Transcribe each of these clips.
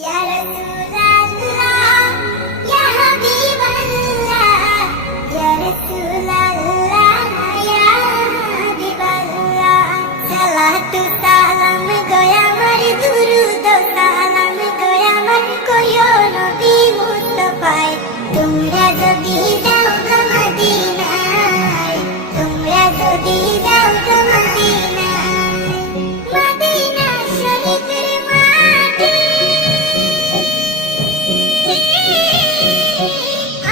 Ya Rasulallah, Ya Habiballah, Ya Rasulallah, Ya Habiballah. Salatu salam goya mar durud salam goya mar koyo nabi Mustafaয় তোমরা যদি যাও গো মদিনায় তোমরা যদি যাও গো মদিনায় মদিনা শরীফের মাটি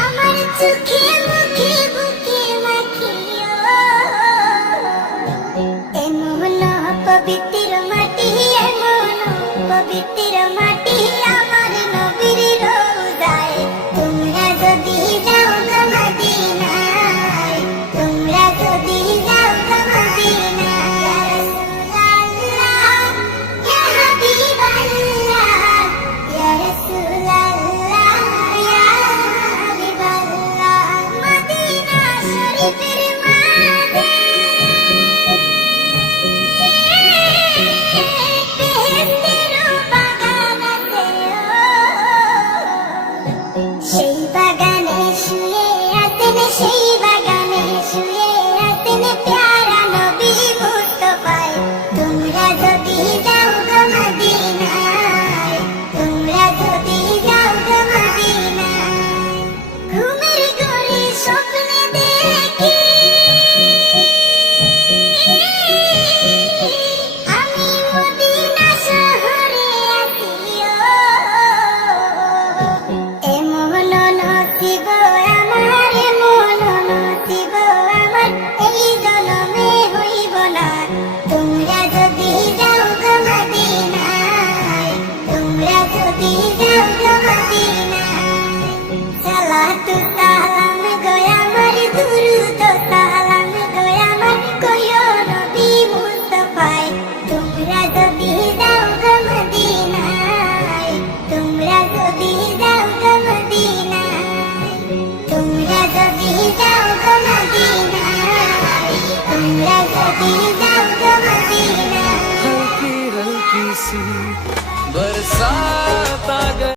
আমার চোখে মুখে বুকে মাখিও এমন পবিত্র মাটি এমন পবিত্র মাটি আমার নবীর রওজায় তোমরা যদি যাও গো মদিনায় তোমরা যদি যাও গো মদিনায় ইয়া হাবিবাল্লাহ ইয়া রাসূলুল্লাহ ইয়া হাবিবাল্লাহ মদিনা শরীফের মাঝে সেই বাগানে শুয়ে আছেন সেই বাগানে শুয়ে আছেন প্যারা নবী মুস্তাফায় তোমরা যদি যাও গো মদিনায় তোমরা যদি যাও গো মদিনায় ঘুমের ঘরে স্বপ্নে দেখি আমি মদিনা শহরে আছিও এমন নসিব আমার এমন নসিব আমার এই জনমে হইব না তোমরা যদি যাও গো মদিনায় তোমরা যদি যাও গো মদিনায় সালাতু সালাম গোয়া আমার দুরুদ সালাম গোয়া আমার কইও নবী মুস্তাফায় তোমরা যদি যাও গো মদিনায় তোমরা যদি যাও গো মদিনায় তোমরা যদি যাও গো মদিনায় তোমরা যদি যাও গো মদিনায় हल्की हल्की सी बरसात आ गई।